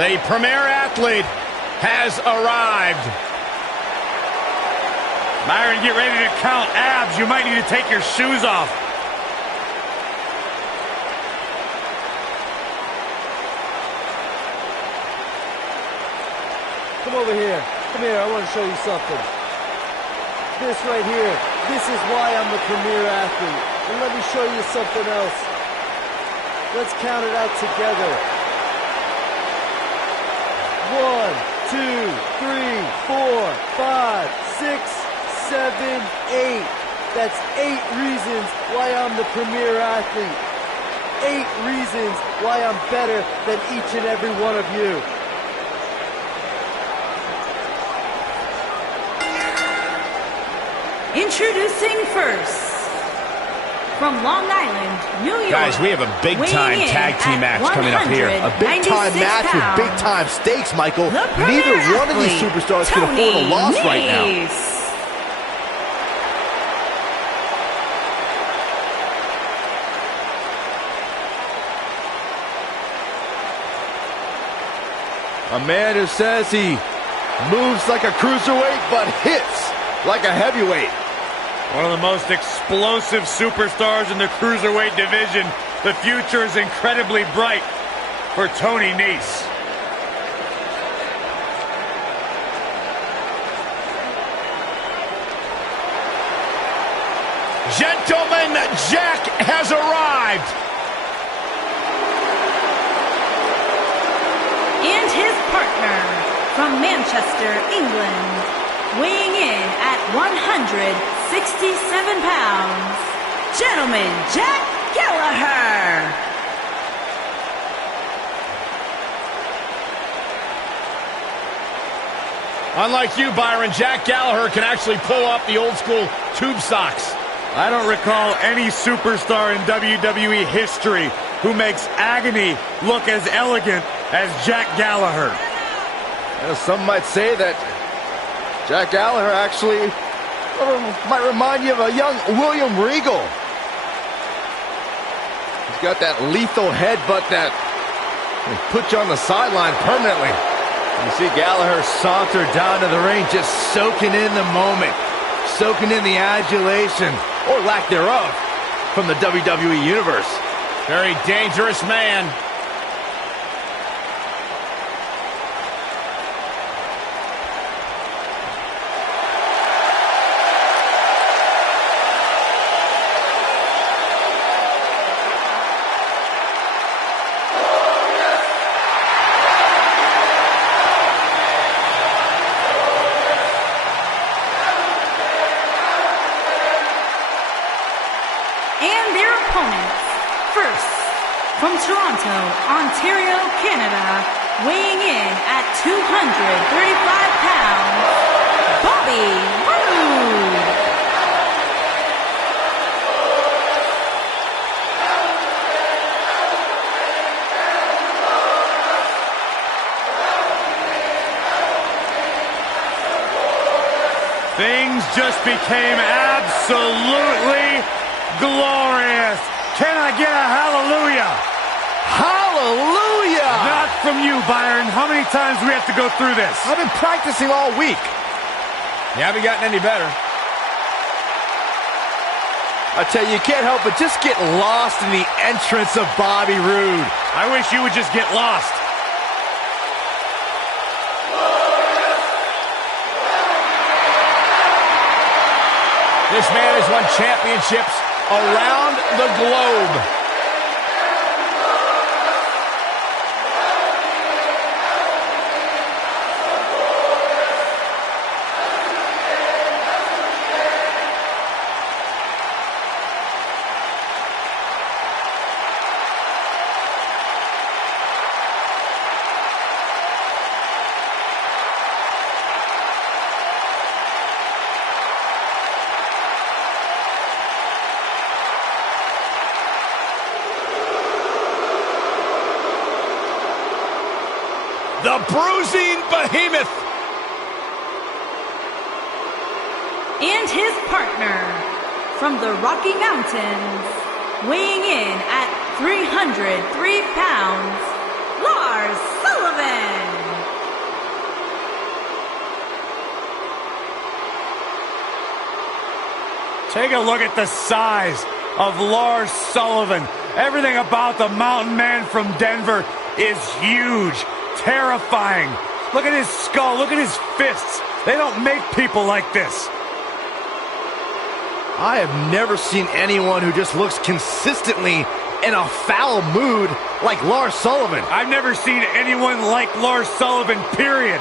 The premier athlete has arrived. Byron, get ready to count abs. You might need to take your shoes off. Come over here. Come here, I want to show you something. This right here, this is why I'm the premier athlete. And let me show you something else. Let's count it out together. 1, 2, 3, 4, 5, 6, 7, 8. That's 8 reasons why I'm the premier athlete. 8 reasons why I'm better than each and every one of you. Introducing first, from Long Island, New York. Guys, we have a big-time tag team match coming up here. A big-time match with big-time stakes, Michael. Neither one of these superstars can afford a loss right now. A man who says he moves like a cruiserweight but hits like a heavyweight. One of the most explosive superstars in the cruiserweight division. The future is incredibly bright for Tony Nese. Gentlemen, Jack has arrived. And his partner from Manchester, England, weighing in at 167 pounds, gentleman Jack Gallagher. Unlike you, Byron, Jack Gallagher can actually pull up the old school tube socks. I don't recall any superstar in WWE history who makes agony look as elegant as Jack Gallagher. Well, some might say that Jack Gallagher actually might remind you of a young William Regal. He's got that lethal headbutt that will put you on the sideline permanently. You see Gallagher saunter down to the ring, just soaking in the moment, soaking in the adulation, or lack thereof, from the WWE Universe. Very dangerous man. And their opponents, first, from Toronto, Ontario, Canada, weighing in at 235 pounds, Bobby Roode. Things just became absolutely glorious. Can I get a hallelujah? Hallelujah! Not from you, Byron. How many times do we have to go through this? I've been practicing all week. You haven't gotten any better. I tell you, you can't help but just get lost in the entrance of Bobby Roode. I wish you would just get lost. This man has won championships around the globe. The bruising behemoth. And his partner from the Rocky Mountains, weighing in at 303 pounds, Lars Sullivan. Take a look at the size of Lars Sullivan. Everything about the mountain man from Denver is huge, terrifying. Look at his skull, look at his fists. They don't make people like this. I have never seen anyone who just looks consistently in a foul mood like Lars Sullivan. I've never seen anyone like Lars Sullivan, period.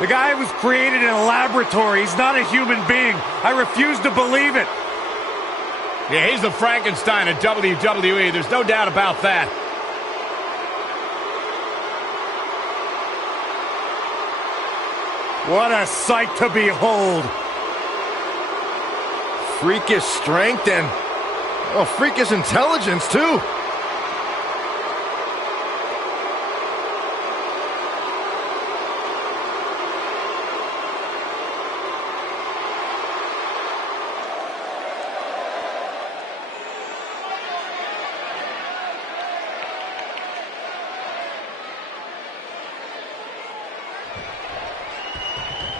The guy was created in a laboratory. He's not a human being. I refuse to believe it. Yeah, he's the Frankenstein of WWE. There's no doubt about that. What a sight to behold. Freakish strength and, oh, freakish intelligence, too.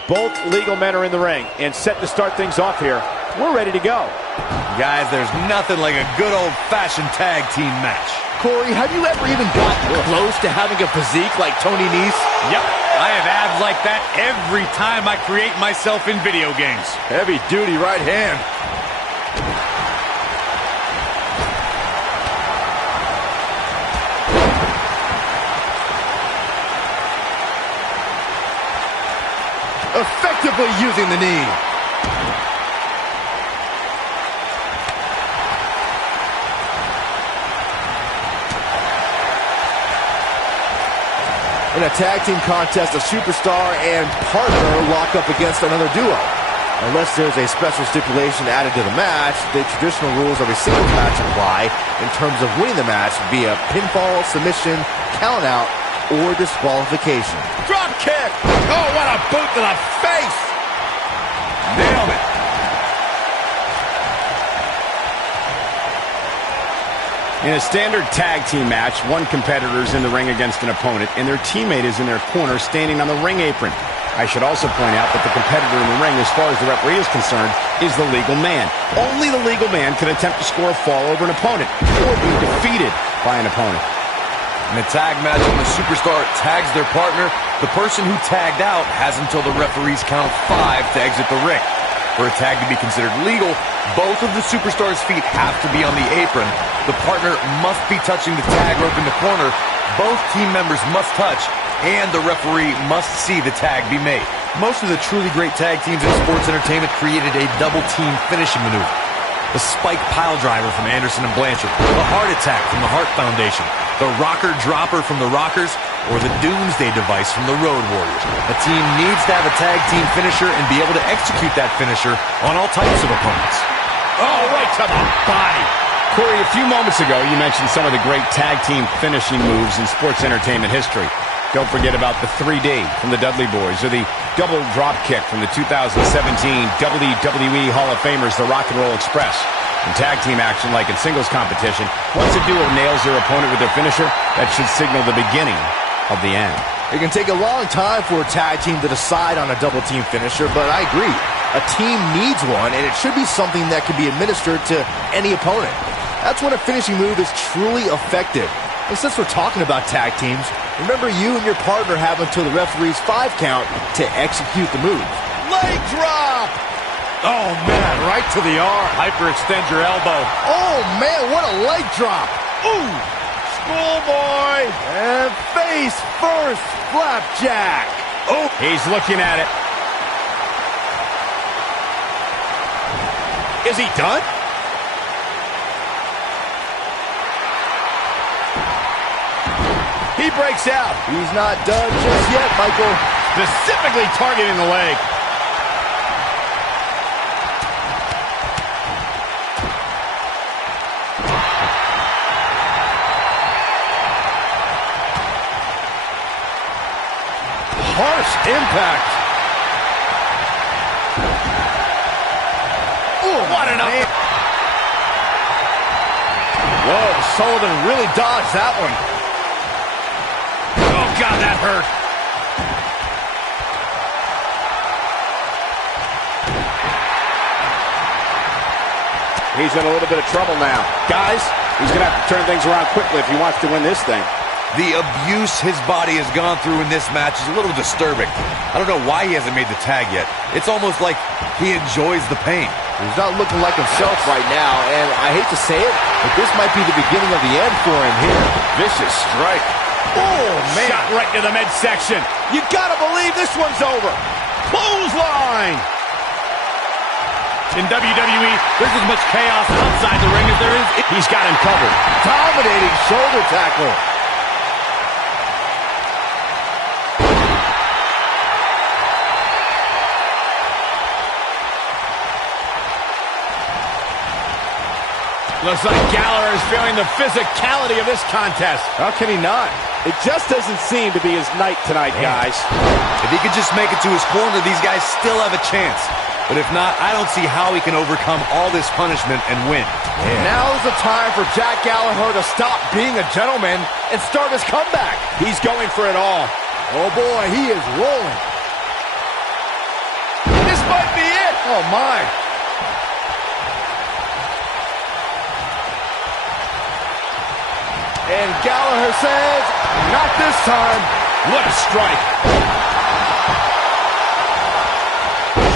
Both legal men are in the ring and set to start things off here. We're ready to go. Guys, there's nothing like a good old-fashioned tag team match. Corey, have you ever even gotten close to having a physique like Tony Nese? Yep, I have abs like that every time I create myself in video games. Heavy-duty right hand. Effectively using the knee. In a tag team contest, a superstar and partner lock up against another duo. Unless there's a special stipulation added to the match, the traditional rules of a singles match apply in terms of winning the match via pinfall, submission, countout, or disqualification. Drop kick! Oh, what a boot to the face! Nailed it. In a standard tag team match, one competitor is in the ring against an opponent, and their teammate is in their corner standing on the ring apron. I should also point out that the competitor in the ring, as far as the referee is concerned, is the legal man. Only the legal man can attempt to score a fall over an opponent or be defeated by an opponent. In a tag match, when the superstar tags their partner, the person who tagged out has until the referee's count of 5 to exit the ring. For a tag to be considered legal, both of the superstar's feet have to be on the apron. The partner must be touching the tag rope in the corner. Both team members must touch, and the referee must see the tag be made. Most of the truly great tag teams in sports entertainment created a double team finishing maneuver. The spike pile driver from Anderson and Blanchard, the heart attack from the Hart Foundation, the rocker dropper from the Rockers, or the Doomsday device from the Road Warriors. A team needs to have a tag team finisher and be able to execute that finisher on all types of opponents. Oh, right to the body. Corey, a few moments ago, you mentioned some of the great tag team finishing moves in sports entertainment history. Don't forget about the 3D from the Dudley Boys, or the double drop kick from the 2017 WWE Hall of Famers, the Rock and Roll Express. In tag team action, like in singles competition, once a duo nails their opponent with their finisher, that should signal the beginning of the end. It can take a long time for a tag team to decide on a double team finisher, but I agree. A team needs one, and it should be something that can be administered to any opponent. That's when a finishing move is truly effective. And since we're talking about tag teams, remember you and your partner have until the referee's 5 count to execute the move. Leg drop! Oh, man, right to the arm. Hyperextend your elbow. Oh, man, what a leg drop. Ooh! Schoolboy! And face first, flapjack. Oh, he's looking at it. Is he done? He breaks out. He's not done just yet, Michael. Specifically targeting the leg. Harsh impact. Ooh, what an up. Whoa, Sullivan really dodged that one. Oh, God, that hurt. He's in a little bit of trouble now. Guys, he's going to have to turn things around quickly if he wants to win this thing. The abuse his body has gone through in this match is a little disturbing. I don't know why he hasn't made the tag yet. It's almost like he enjoys the pain. He's not looking like himself right now, and I hate to say it, but this might be the beginning of the end for him here. Vicious strike. Oh, man. Shot right to the midsection. You gotta believe this one's over. Clothesline. In WWE, there's as much chaos outside the ring as there is. He's got him covered. Dominating shoulder tackle. Looks like Gallagher is feeling the physicality of this contest. How can he not? It just doesn't seem to be his night tonight, guys. If he could just make it to his corner, these guys still have a chance. But if not, I don't see how he can overcome all this punishment and win. Now's the time for Jack Gallagher to stop being a gentleman and start his comeback. He's going for it all. Oh boy, he is rolling. This might be it. Oh my. And Gallagher says, not this time. What a strike.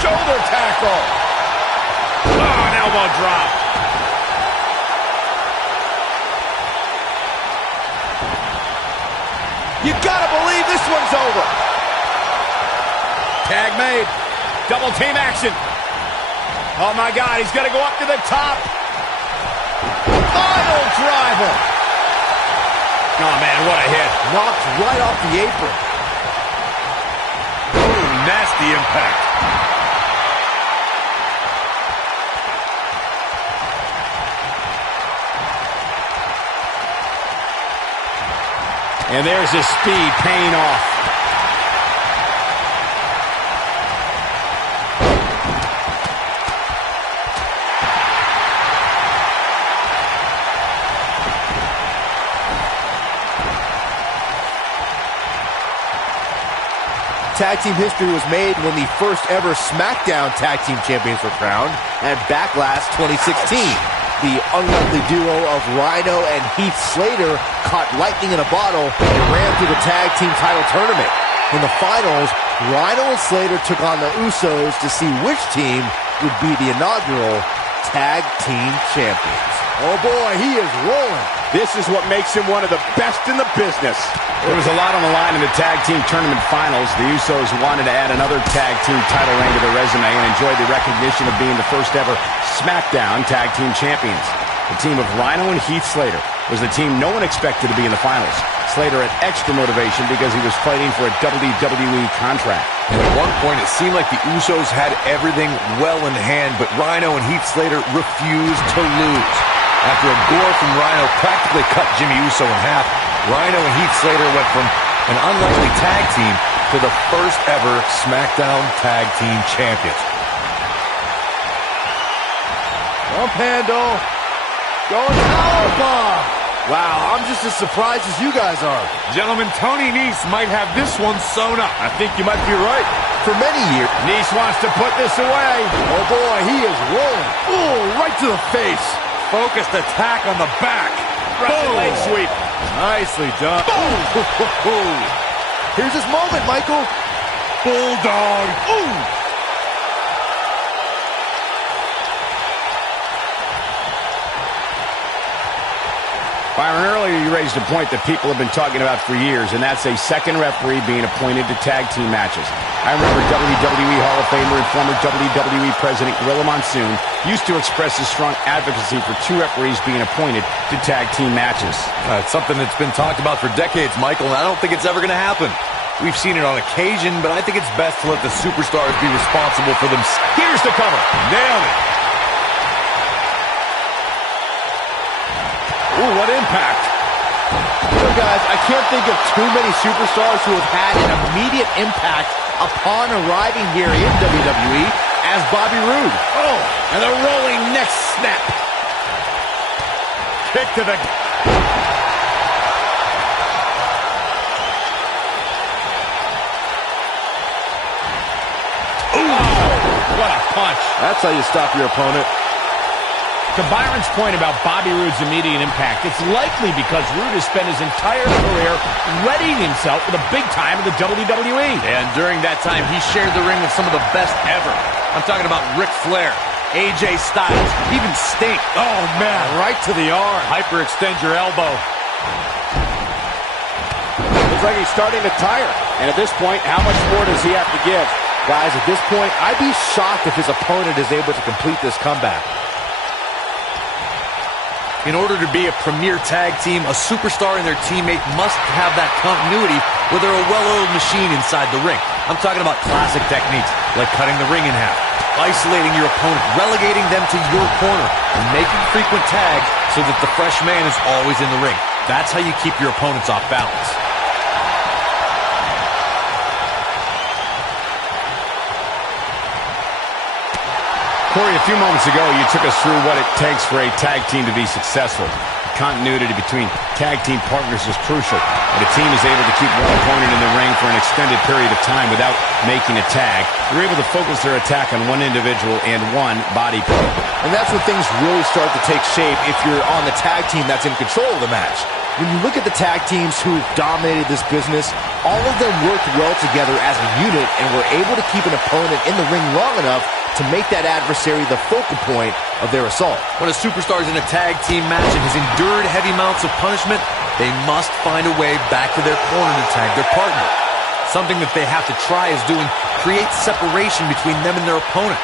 Shoulder tackle. Oh, an elbow drop. You gotta believe this one's over. Tag made. Double team action. Oh my God, he's gonna go up to the top. Final driver. Oh man, what a hit. Knocked right off the apron. Ooh, nasty impact. And there's his speed paying off. Tag team history was made when the first ever SmackDown Tag Team Champions were crowned at Backlash 2016. The unlikely duo of Rhino and Heath Slater caught lightning in a bottle and ran through the tag team title tournament. In the finals, Rhino and Slater took on the Usos to see which team would be the inaugural Tag Team Champions. Oh boy, he is rolling. This is what makes him one of the best in the business. There was a lot on the line in the tag team tournament finals. The Usos wanted to add another tag team title reign to their resume and enjoyed the recognition of being the first ever SmackDown Tag Team Champions. The team of Rhino and Heath Slater was the team no one expected to be in the finals. Slater had extra motivation because he was fighting for a WWE contract. And at one point, it seemed like the Usos had everything well in hand, but Rhino and Heath Slater refused to lose. After a gore from Rhino practically cut Jimmy Uso in half, Rhino and Heath Slater went from an unlikely tag team to the first ever SmackDown Tag Team Champions. Jump handle. Going powerbomb. Wow, I'm just as surprised as you guys are. Gentlemen, Tony Nese might have this one sewn up. I think you might be right. For many years, Nese wants to put this away. oh boy, he is rolling. Ooh, right to the face. Focused attack on the back. Russian leg sweep. Nicely done. Boom. Here's his moment, Michael. Bulldog. Ooh. Byron, earlier you raised a point that people have been talking about for years, and that's a second referee being appointed to tag team matches. I remember WWE Hall of Famer and former WWE President Gorilla Monsoon used to express his strong advocacy for two referees being appointed to tag team matches. It's something that's been talked about for decades, Michael, and I don't think it's ever going to happen. We've seen it on occasion, but I think it's best to let the superstars be responsible for them. Here's the cover. Nailed it. Ooh, what impact. You know, guys, I can't think of too many superstars who have had an immediate impact upon arriving here in WWE as Bobby Roode. Oh, and a rolling neck snap. Kick to the What a punch. That's how you stop your opponent. To Byron's point about Bobby Roode's immediate impact, it's likely because Roode has spent his entire career readying himself for the big time of the WWE. And during that time, he shared the ring with some of the best ever. I'm talking about Ric Flair, AJ Styles, even Sting. Oh, man, right to the arm. Hyperextend your elbow. Looks like he's starting to tire. And at this point, how much more does he have to give? Guys, at this point, I'd be shocked if his opponent is able to complete this comeback. In order to be a premier tag team, a superstar and their teammate must have that continuity where they're a well-oiled machine inside the ring. I'm talking about classic techniques, like cutting the ring in half, isolating your opponent, relegating them to your corner, and making frequent tags so that the fresh man is always in the ring. That's how you keep your opponents off balance. Corey, a few moments ago, you took us through what it takes for a tag team to be successful. Continuity between tag team partners is crucial. When a team is able to keep one opponent in the ring for an extended period of time without making a tag, they're able to focus their attack on one individual and one body part. And that's when things really start to take shape if you're on the tag team that's in control of the match. When you look at the tag teams who've dominated this business, all of them worked well together as a unit and were able to keep an opponent in the ring long enough to make that adversary the focal point of their assault. When a superstar is in a tag team match and has endured heavy amounts of punishment, they must find a way back to their corner to tag their partner. Something that they have to try is doing create separation between them and their opponent.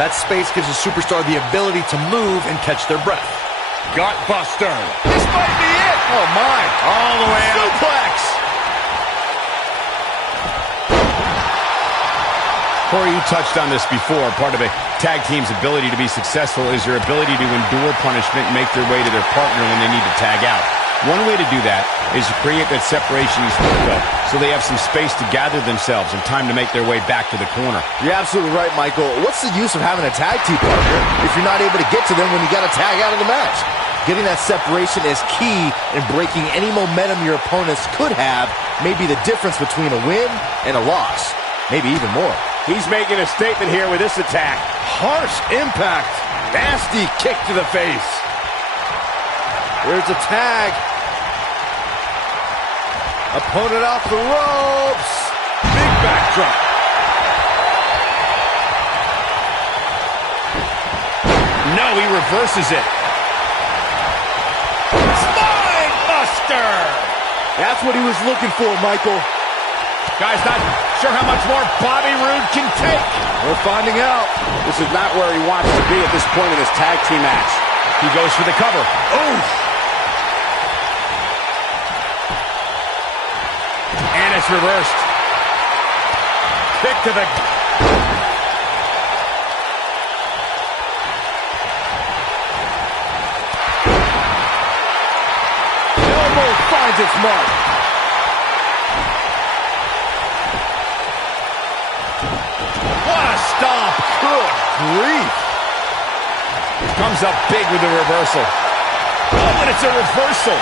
That space gives a superstar the ability to move and catch their breath. Gutbuster. This might be it! Oh, my. All the way out. Suplex! Corey, you touched on this before. Part of a tag team's ability to be successful is their ability to endure punishment and make their way to their partner when they need to tag out. One way to do that is to create that separation you spoke of, so they have some space to gather themselves and time to make their way back to the corner. You're absolutely right, Michael. What's the use of having a tag team partner if you're not able to get to them when you got to tag out of the match? Getting that separation is key in breaking any momentum your opponents could have, maybe the difference between a win and a loss, maybe even more. He's making a statement here with this attack. Harsh impact. Nasty kick to the face. There's a tag. Opponent off the ropes. Big backdrop. No, he reverses it. Spine buster. That's what he was looking for, Michael. Guy's not sure how much more Bobby Roode can take. We're finding out. This is not where he wants to be at this point in this tag team match. He goes for the cover. Ooh. And it's reversed. Kick to the... Elbow finds its mark. What a stomp. Good grief. Comes up big with the reversal. Oh, and it's a reversal.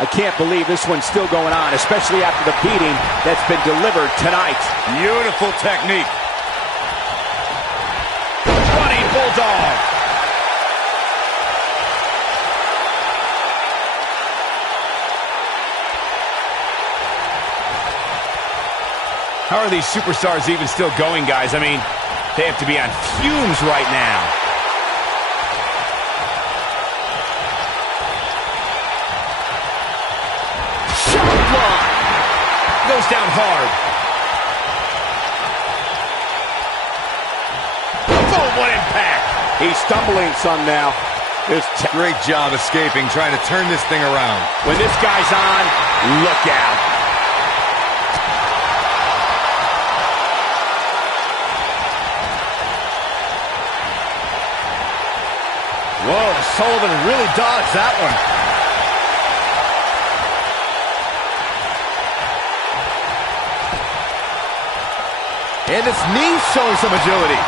I can't believe this one's still going on, especially after the beating that's been delivered tonight. Beautiful technique. Running Bulldog. How are these superstars even still going, guys? I mean, they have to be on fumes right now. Shot block. Goes down hard. Boom, what impact. He's stumbling some now. Great job escaping, trying to turn this thing around. When this guy's on, look out. Whoa, Sullivan really dodged that one. And this knee's showing some agility.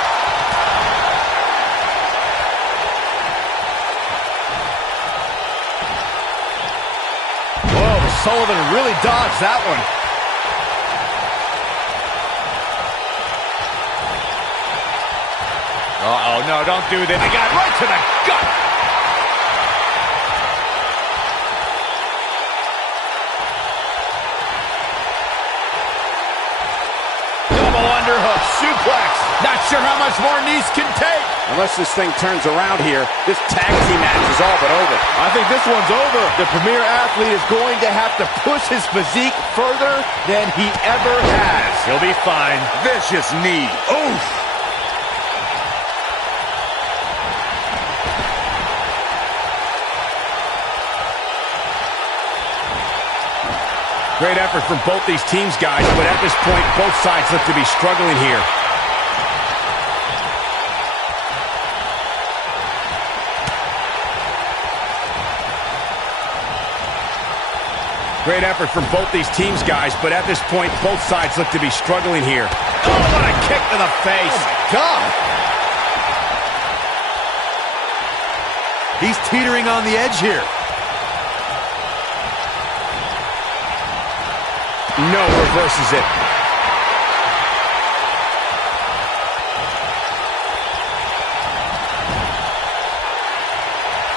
Whoa, Sullivan really dodged that one. Uh-oh, no, don't do this. He got right to the gut. Double underhook, suplex. Not sure how much more Nese can take. Unless this thing turns around here, this tag team match is all but over. I think this one's over. The premier athlete is going to have to push his physique further than he ever has. He'll be fine. Vicious knee. Oof. Great effort from both these teams, guys, but at this point, both sides look to be struggling here. Great effort from both these teams, guys, but at this point, both sides look to be struggling here. Oh, what a kick to the face. Oh, my God. He's teetering on the edge here. No, reverses it.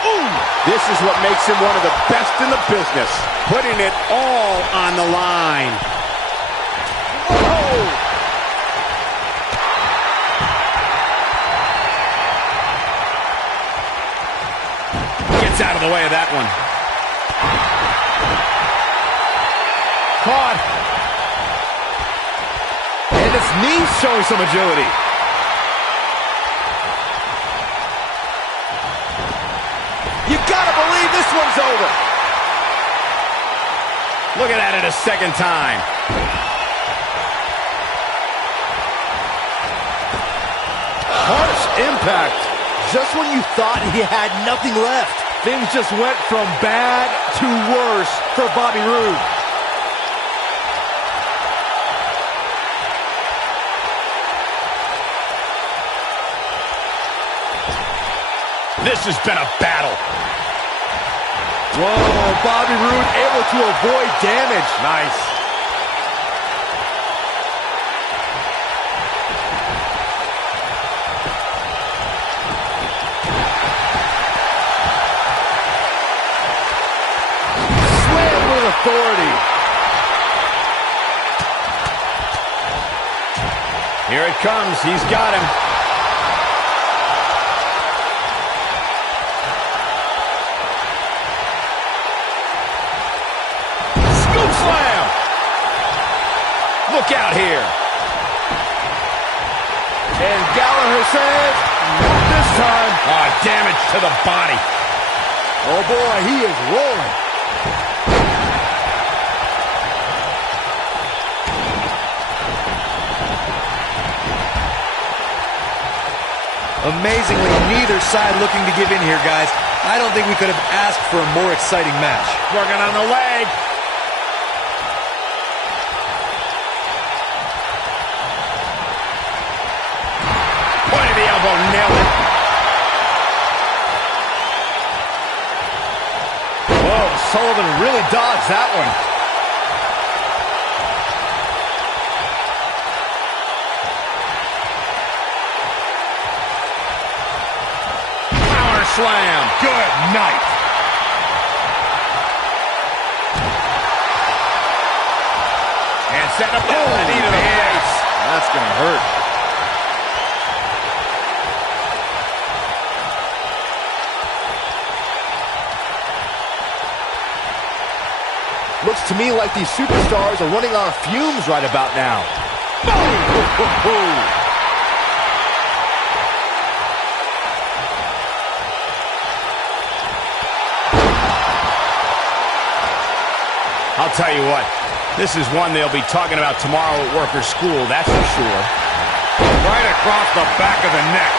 Ooh, this is what makes him one of the best in the business. Putting it all on the line. Whoa! Gets out of the way of that one. Caught. And his knee's showing some agility. You gotta believe this one's over. Looking at it a second time. Harsh impact. Just when you thought he had nothing left, things just went from bad to worse for Bobby Roode. This has been a battle. Whoa, Bobby Roode able to avoid damage. Nice. Slam with authority. Here it comes. He's got him. Slam! Look out here. And Gallagher says, not this time. Oh, damage to the body. Oh boy, he is rolling. Amazingly, neither side looking to give in here, guys. I don't think we could have asked for a more exciting match. Working on the leg. Point of the elbow, nailed it. Whoa, Sullivan really dodged that one. Power slam. Good night. And setting up the knee to the face. That's going to hurt. Looks to me like these superstars are running on fumes right about now. I'll tell you what, this is one they'll be talking about tomorrow at workers' school, that's for sure. Right across the back of the neck.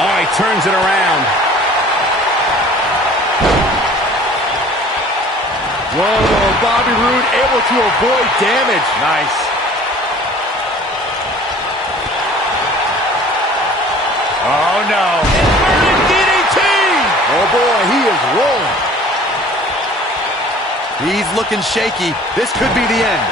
Oh, he turns it around. Whoa, Bobby Roode able to avoid damage. Nice. Oh, no. Inverted DDT! Oh, boy, he is rolling. He's looking shaky. This could be the end.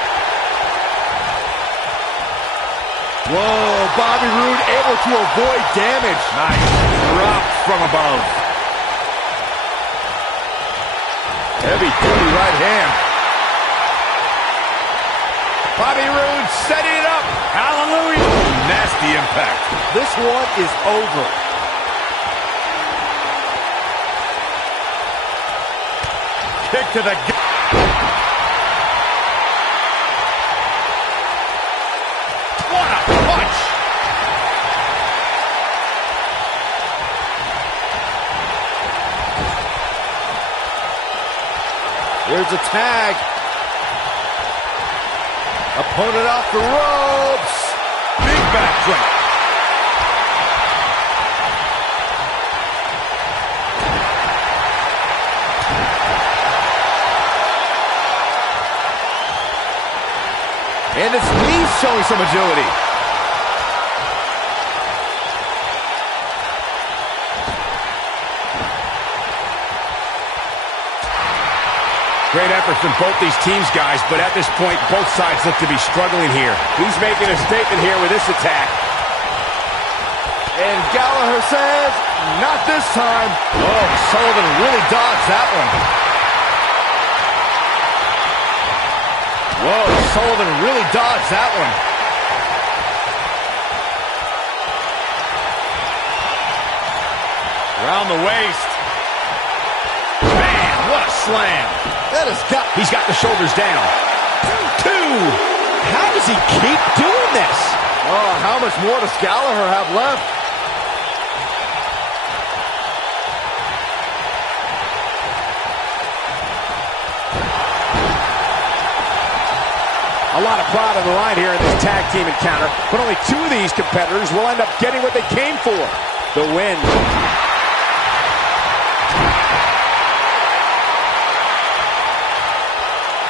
Whoa, Bobby Roode able to avoid damage. Nice. Drop from above. Heavy-duty right hand. Bobby Roode setting it up. Hallelujah. Nasty impact. This one is over. Kick to the gut. What a punch. There's a tag. Opponent off the ropes. Big backdrop. And his knees showing some agility. Great effort from both these teams, guys, but at this point, both sides look to be struggling here. He's making a statement here with this attack. And Gallagher says, not this time. Oh, Sullivan really dodged that one. Whoa, Sullivan really dodged that one. Around the waist. Man, what a slam. He's got the shoulders down. 2. How does he keep doing this? Oh, how much more does Gallagher have left? A lot of pride on the line here in this tag team encounter, but only 2 of these competitors will end up getting what they came for, the win.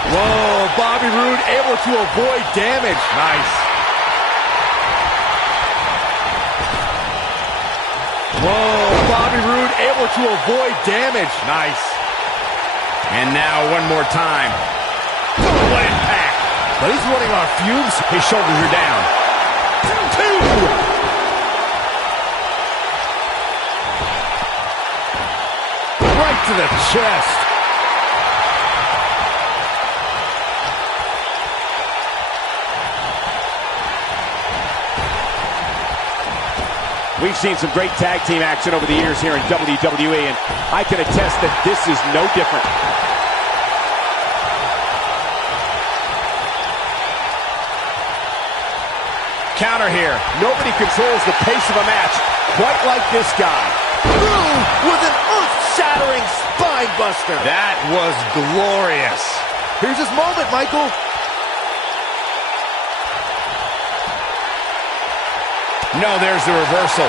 Whoa, Bobby Roode able to avoid damage. Nice. Whoa, Bobby Roode able to avoid damage. Nice. And now one more time. What impact. But he's running on fumes. His shoulders are down. 2. Right to the chest. We've seen some great tag team action over the years here in WWE, and I can attest that this is no different. Counter here. Nobody controls the pace of a match quite like this guy. Roode with an earth-shattering spine buster. That was glorious. Here's his moment, Michael. No, there's the reversal.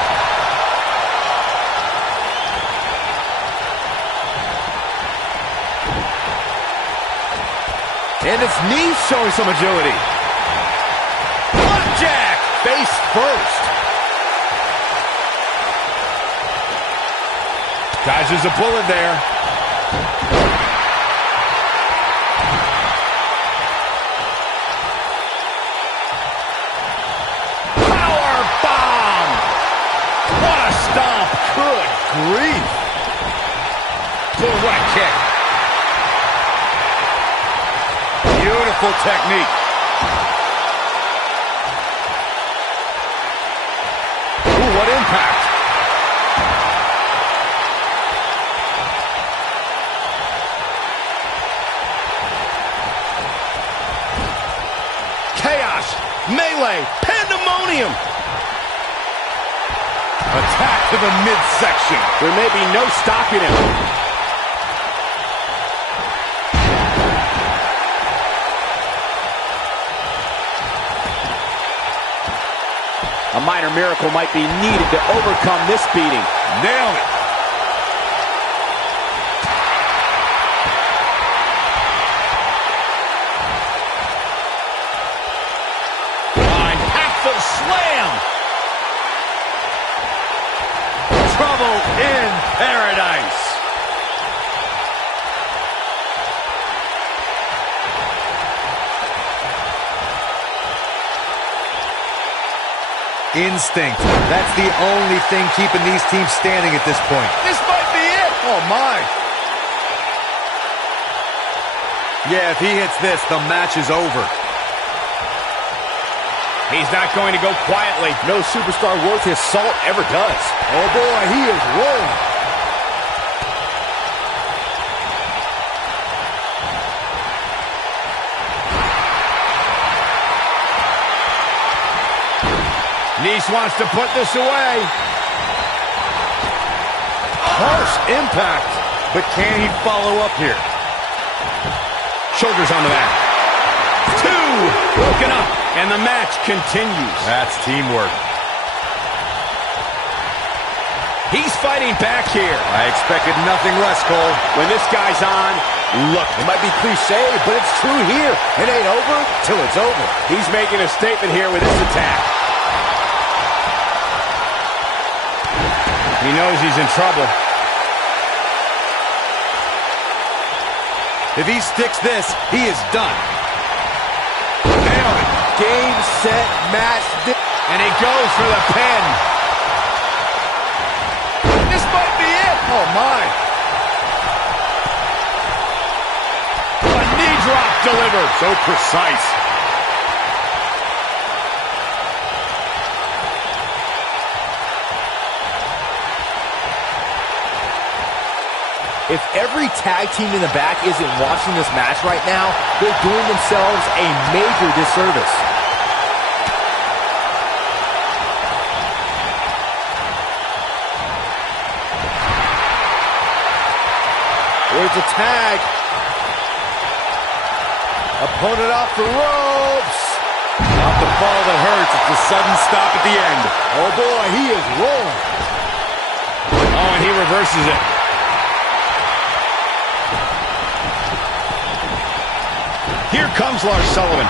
And his knees showing some agility. Blackjack, face first. Dodges a bullet there. Good grief. Boom, what a kick. Beautiful technique. Ooh, what impact. Chaos, melee, pandemonium. Attack to the midsection. There may be no stopping him. A minor miracle might be needed to overcome this beating. Nailed it. trouble in paradise. Instinct. That's the only thing keeping these teams standing at this point. This might be it. Oh, my. Yeah, if he hits this, the match is over. He's not going to go quietly. No superstar worth his salt ever does. Oh, boy, he is rolling. Nese wants to put this away. Harsh impact. But can he follow up here? Shoulders on the mat. 2, broken up, and the match continues. That's teamwork. He's fighting back here. I expected nothing less, Cole. When this guy's on, look. It might be cliche, but it's true here. It ain't over till it's over. He's making a statement here with this attack. He knows he's in trouble. If he sticks this, he is done. Nailed it. Game, set, match. And he goes for the pin. This might be it. Oh, my. A knee drop delivered. So precise. If every tag team in the back isn't watching this match right now, they're doing themselves a major disservice. There's a tag. Opponent off the ropes. Not the fall that hurts, it's the sudden stop at the end. Oh boy, he is rolling. Oh, and he reverses it. Here comes Lars Sullivan.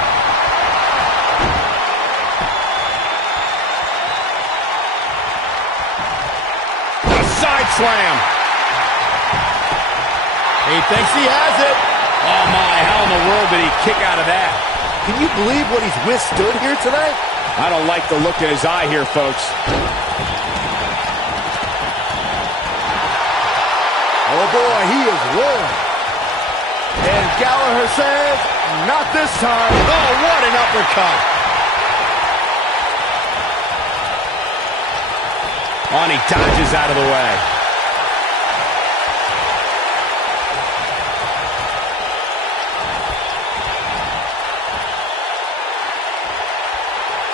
A side slam. He thinks he has it. Oh my, how in the world did he kick out of that? Can you believe what he's withstood here tonight? I don't like the look in his eye here, folks. Oh boy, he is rolling. And Gallagher says, not this time. Oh, what an uppercut. Oh, and he dodges out of the way.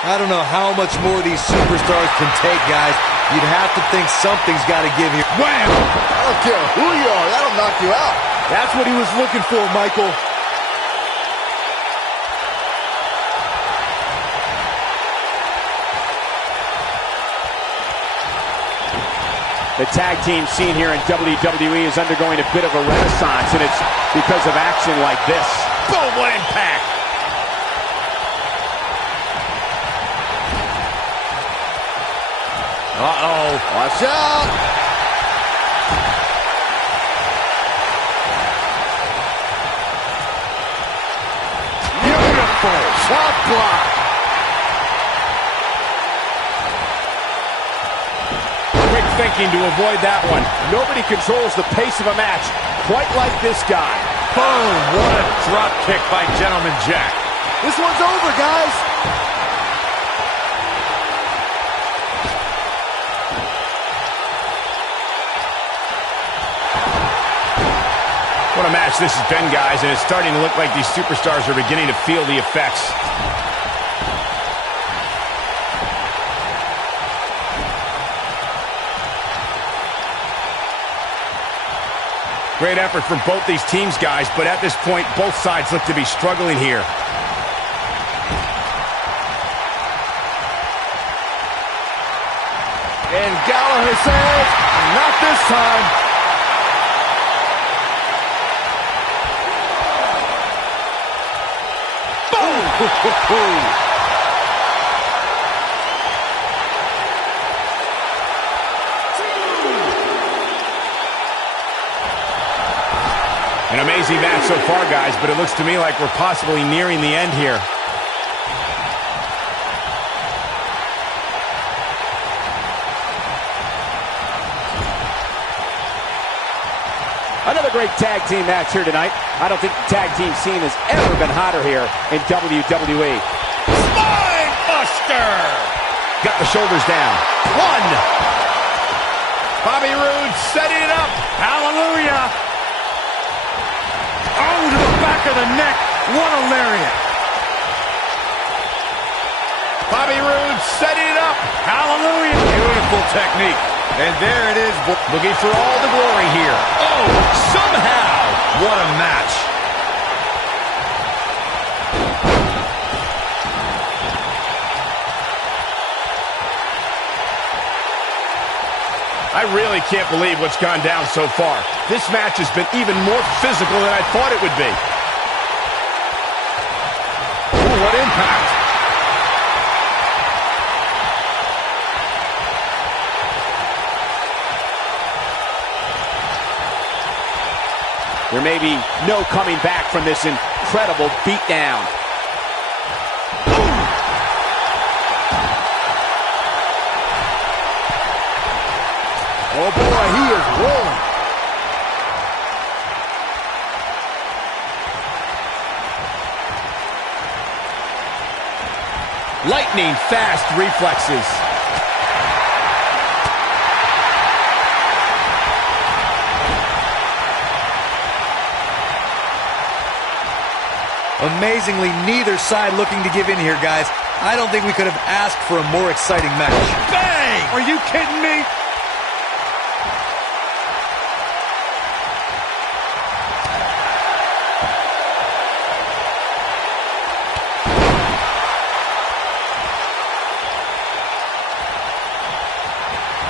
I don't know how much more these superstars can take, guys. You'd have to think something's got to give here. Wham! I don't care who you are, that'll knock you out. That's what he was looking for, Michael. The tag team scene here in WWE is undergoing a bit of a renaissance, and it's because of action like this. Boom, what impact. Uh-oh. Watch out. Beautiful chop block. Quick thinking to avoid that one. Nobody controls the pace of a match quite like this guy. Boom! What a drop kick by Gentleman Jack. This one's over, guys. What a match this has been, guys, and it's starting to look like these superstars are beginning to feel the effects. Great effort from both these teams, guys, but at this point, both sides look to be struggling here. And Gallagher says, not this time. An amazing match so far, guys, but it looks to me like we're possibly nearing the end here. Another great tag team match here tonight. I don't think the tag team scene has ever been hotter here in WWE. Spine Buster! Got the shoulders down. One! Bobby Roode setting it up. Hallelujah! Oh, to the back of the neck. What a lariat. Bobby Roode setting it up. Hallelujah. Beautiful technique. And there it is, looking for all the glory here. Oh, somehow! What a match. I really can't believe what's gone down so far. This match has been even more physical than I thought it would be. Ooh, what impact. There may be no coming back from this incredible beatdown. Oh boy, he is rolling. Lightning fast reflexes. Amazingly, neither side looking to give in here, guys. I don't think we could have asked for a more exciting match. Bang! Are you kidding me?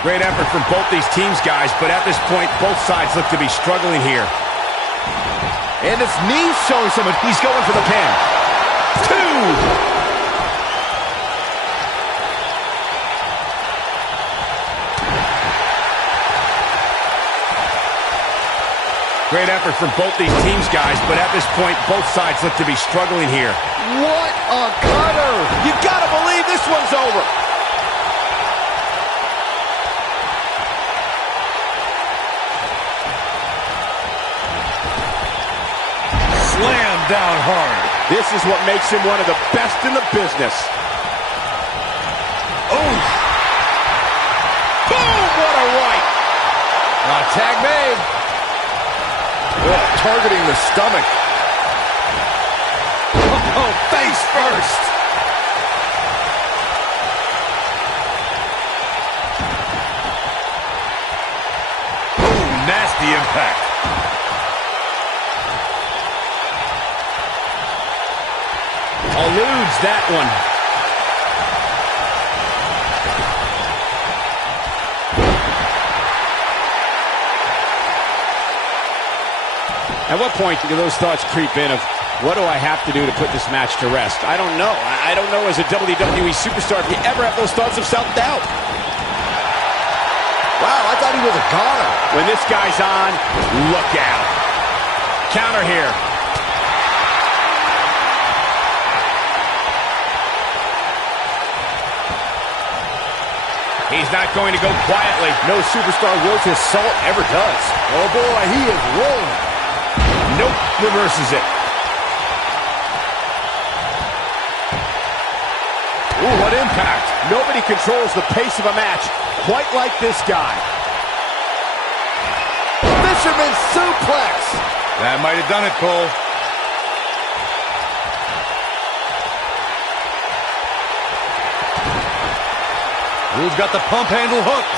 Great effort from both these teams, guys, but at this point, both sides look to be struggling here. And his knee's showing some. He's going for the pin. Two! Great effort from both these teams, guys, but at this point, both sides look to be struggling here. What a cutter! You gotta believe this one's over. Slam down hard. This is what makes him one of the best in the business. Oh! Boom! What a right! Tag made. Oh, targeting the stomach. Oh, face first! Oh, nasty impact. Eludes that one. At what point do those thoughts creep in of, what do I have to do to put this match to rest? I don't know. I don't know as a WWE superstar if you ever have those thoughts of self-doubt. Wow, I thought he was a goner. When this guy's on, look out. Counter here. He's not going to go quietly. No superstar worth his salt ever does. Oh boy, he is rolling. Nope, reverses it. Ooh, what impact. Nobody controls the pace of a match quite like this guy. Fisherman suplex. That might have done it, Cole. Who's got the pump handle hooked?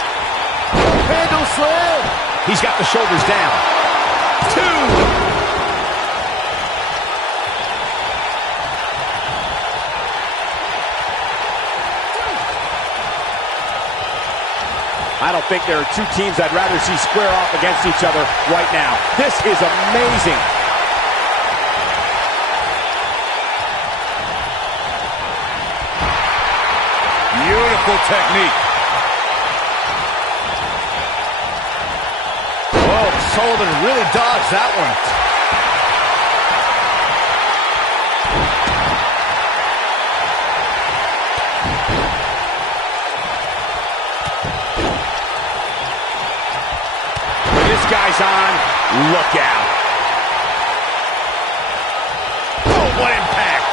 Pump handle slam. He's got the shoulders down. Two! I don't think there are two teams I'd rather see square off against each other right now. This is amazing. Beautiful technique. Oh, Sullivan really dodged that one. eyes on. Look out. Oh, what impact.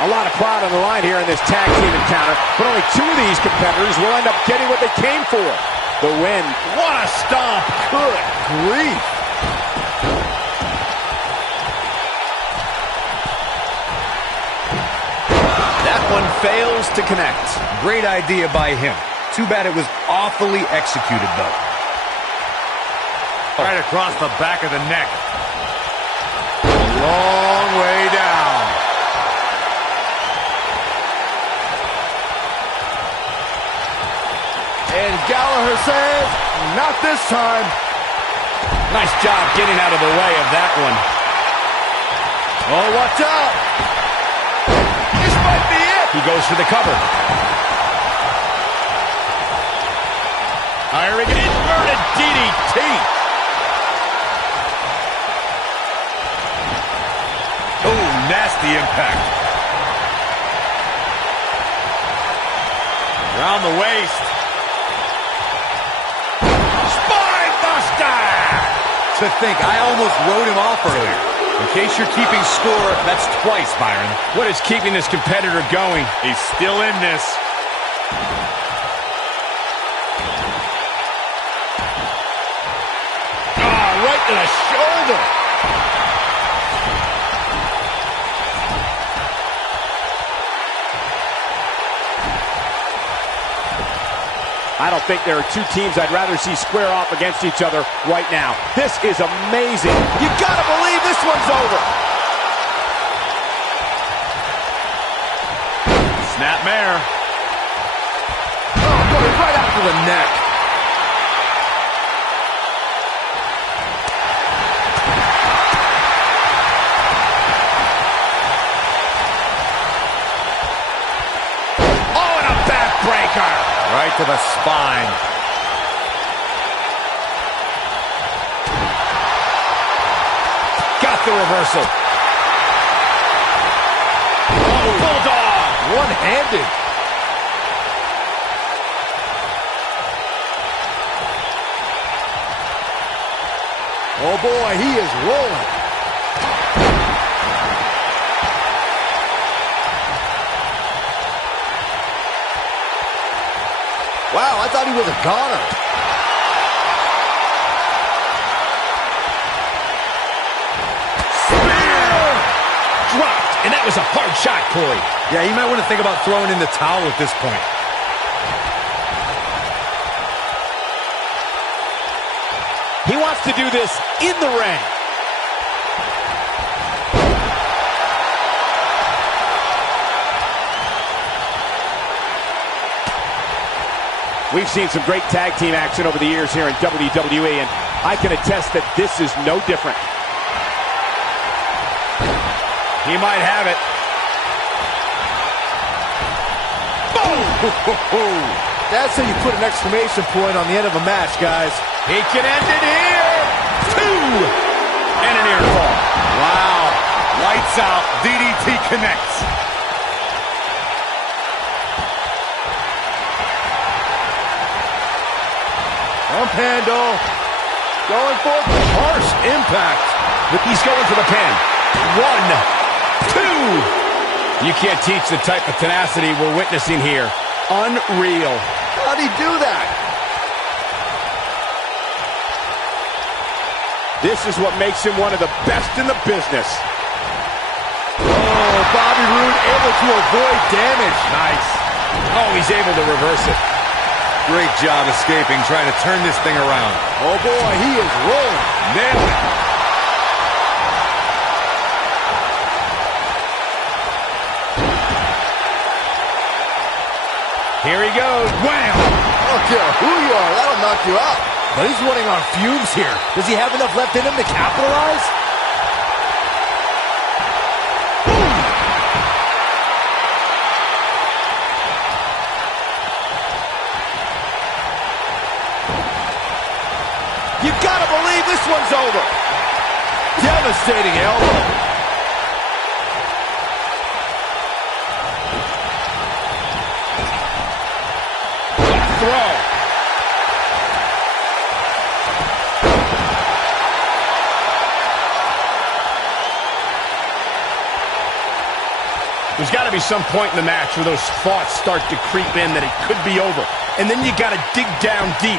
A lot of pride on the line here in this tag team encounter, but only two of these competitors will end up getting what they came for. The win. What a stomp. Good grief. That one fails to connect. Great idea by him. Too bad it was awfully executed, though. Right across the back of the neck. Long way down. And Gallagher says, not this time. Nice job getting out of the way of that one. Oh, watch out. This might be it. He goes for the cover. Hiring an inverted DDT. Oh, nasty impact. Around the waist. Spine buster! To think, I almost wrote him off earlier. In case you're keeping score, that's twice, Byron. What is keeping this competitor going? He's still in this. Right to the shoulder. I don't think there are two teams I'd rather see square off against each other right now. This is amazing. You gotta believe this one's over. Snapmare. Oh, going right after the neck. Oh, and a backbreaker. Right to the spine. Got the reversal. Oh, bulldog. One-handed. Oh boy, he is rolling. Wow, I thought he was a goner. Spear! Dropped, and that was a hard shot, Corey. Yeah, you might want to think about throwing in the towel at this point. He wants to do this in the ring. We've seen some great tag team action over the years here in WWE, and I can attest that this is no different. He might have it. Boom! That's how you put an exclamation point on the end of a match, guys. He can end it here. 2! And an ear fall. Wow. Lights out. DDT connects. Pump handle. Going for harsh impact. He's going for the pin. 1, 2. You can't teach the type of tenacity we're witnessing here. Unreal. How'd he do that? This is what makes him one of the best in the business. Oh, Bobby Roode able to avoid damage. Nice. Oh, he's able to reverse it. Great job escaping, trying to turn this thing around. Oh boy, he is rolling. Nailed it. Here he goes. Wham! I don't care who you are, that'll knock you out. But he's running on fumes here. Does he have enough left in him to capitalize? one's over. Devastating elbow. Throw. There's got to be some point in the match where those thoughts start to creep in that it could be over. And then you got to dig down deep,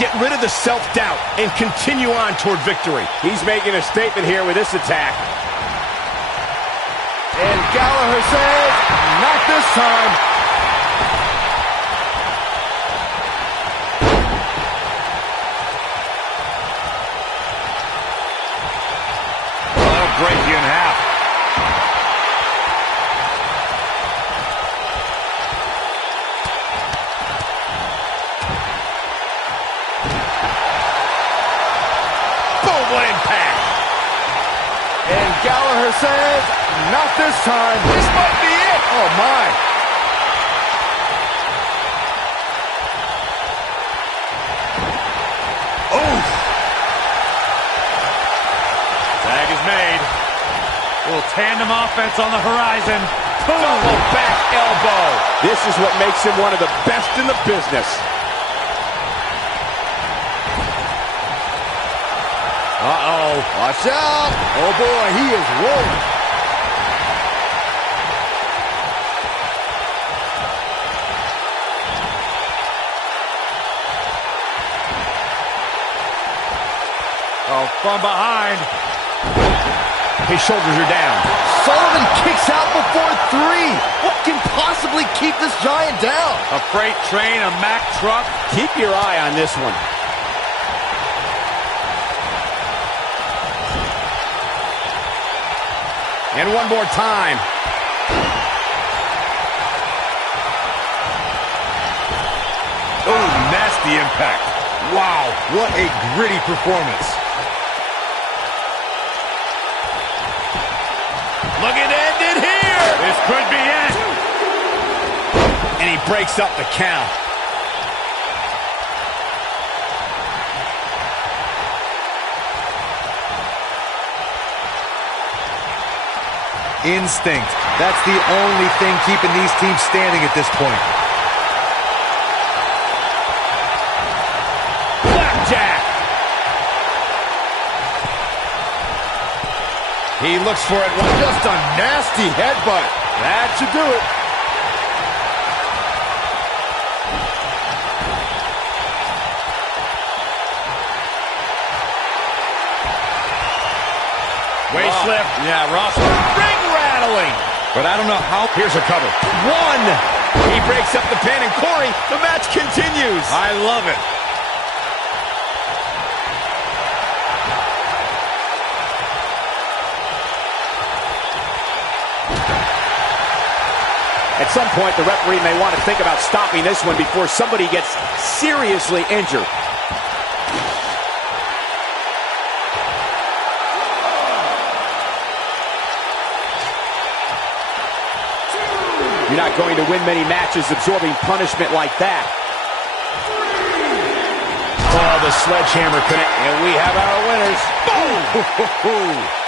get rid of the self-doubt, and continue on toward victory. He's making a statement here with this attack. And Gallagher says, not this time. That'll break you in half. Impact. And Gallagher says, not this time. This might be it. Oh, my. Oof. Tag is made. Little tandem offense on the horizon. Boom. Double back elbow. This is what makes him one of the best in the business. Uh-oh. Watch out. Oh, boy, he is rolling. Oh, from behind. His shoulders are down. Sullivan kicks out before 3. What can possibly keep this giant down? A freight train, a Mack truck. Keep your eye on this one. And one more time. Oh, nasty impact. Wow, what a gritty performance. Look at it here. This could be it. And he breaks up the count. Instinct. That's the only thing keeping these teams standing at this point. Blackjack. He looks for it. Just a nasty headbutt. That should do it. Waist slip. Yeah, Ross. Ring rattling. But I don't know how. Here's a cover. 1. He breaks up the pin, and Corey, the match continues. I love it. At some point, the referee may want to think about stopping this one before somebody gets seriously injured. You're not going to win many matches absorbing punishment like that. Oh, the sledgehammer couldn't. And we have our winners. Boom!